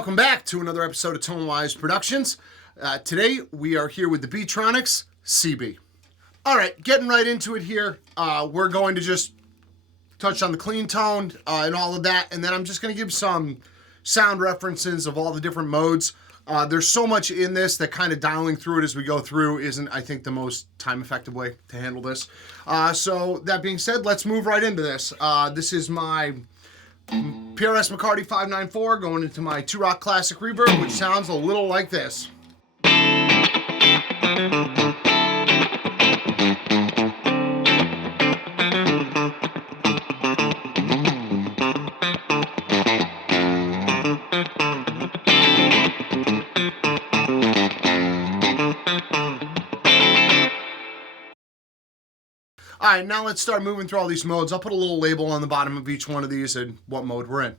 welcome back to another episode of Tonewise Productions. Today we are here with the Beetronics Seabee. All right, getting right into it here. We're going to just touch on the clean tone and all of that, and then I'm just going to give some sound references of all the different modes. There's so much in this that kind of dialing through it as we go through isn't, I think, the most time-effective way to handle this. So that being said, let's move right into this. This is my PRS McCarty 594 going into my 2-Rock Classic Reverb, which sounds a little like this. All right, now let's start moving through all these modes. I'll put a little label on the bottom of each one of these and what mode we're in.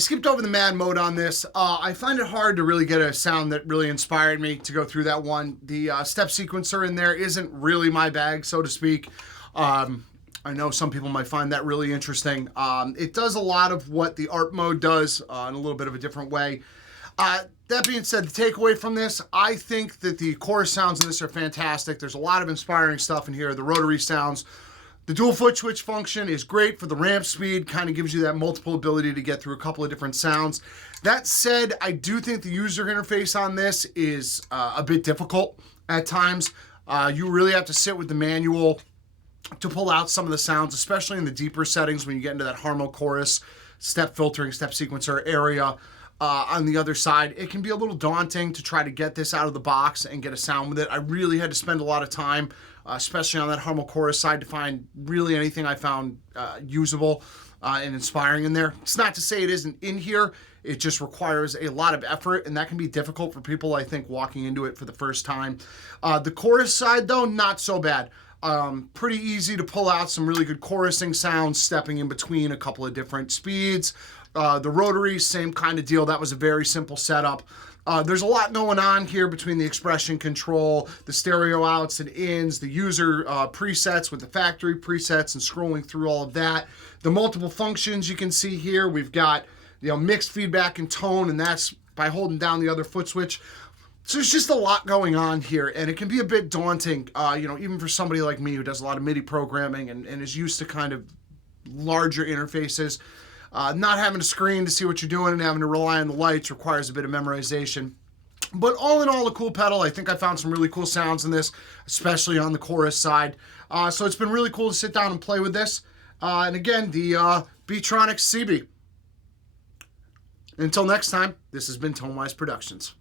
skipped over the mad mode on this. I find it hard to really get a sound that really inspired me to go through that one. The step sequencer in there isn't really my bag, so to speak. I know some people might find that really interesting. It does a lot of what the Arp Mode does in a little bit of a different way. That being said, the takeaway from this, I think that the chorus sounds in this are fantastic. There's a lot of inspiring stuff in here. The rotary sounds. The dual foot switch function is great for the ramp speed, kind of gives you that multiple ability to get through a couple of different sounds. That said, I do think the user interface on this is a bit difficult at times. You really have to sit with the manual to pull out some of the sounds, especially in the deeper settings when you get into that harmo chorus, step filtering, step sequencer area. On the other side, it can be a little daunting to try to get this out of the box and get a sound with it. I really had to spend a lot of time, especially on that harmo chorus side, to find really anything I found usable and inspiring in there. It's not to say it isn't in here. It just requires a lot of effort, and that can be difficult for people, I think, walking into it for the first time. The chorus side, though, not so bad. Pretty easy to pull out some really good chorusing sounds, stepping in between a couple of different speeds. The rotary, same kind of deal. That was a very simple setup. There's a lot going on here between the expression control, the stereo outs and ins, the user presets with the factory presets, and scrolling through all of that. The multiple functions you can see here. We've got, mixed feedback and tone, and that's by holding down the other foot switch. So there's just a lot going on here, and it can be a bit daunting, even for somebody like me who does a lot of MIDI programming and is used to kind of larger interfaces. Not having a screen to see what you're doing and having to rely on the lights requires a bit of memorization. But all in all, a cool pedal. I think I found some really cool sounds in this, especially on the chorus side. So it's been really cool to sit down and play with this. And again, the Beetronics Seabee. Until next time, this has been Tonewise Productions.